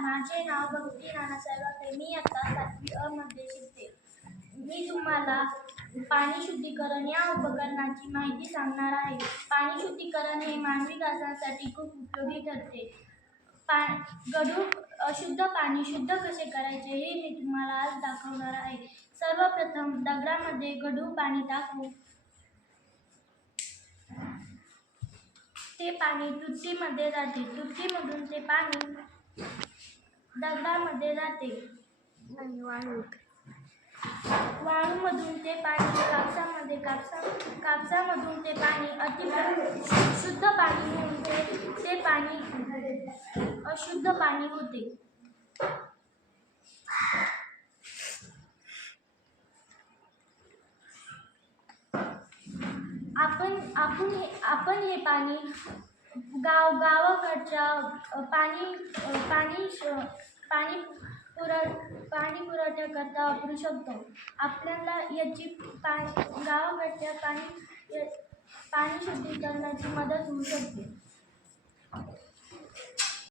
माझे नाव भक्ती नानासाहेब आहे. मी आता 7वी अ मध्ये शिकते. मी तुम्हाला पाणी शुद्धीकरण या उपकरणाची माहिती सांगणार आहे. पाणी शुद्धीकरण हे मानवी गरजांसाठी खूप उपयोगी ठरते. गढूळ अशुद्ध पाणी शुद्ध कसे करायचे हे मी तुम्हाला आज दाखवणार आहे. सर्वप्रथम दगडामध्ये गढूळ पाणी टाकून ते पाणी तुरटीमध्ये जाते. तुरटीमधून ते पाणी दगडामध्ये जाते. वाळूमधून ते पाणी कापसामध्ये, कापसामधून ते पाणी शुद्ध पाणी होऊन ते पाणी अशुद्ध पाणी होते. आपण हे पाणी गावाकडच्या पाणी पुरवठ्याकरता वापरू शकतो. आपल्याला याची गावाकडच्या पाणी शुद्धीकरणाची मदत होऊ शकते.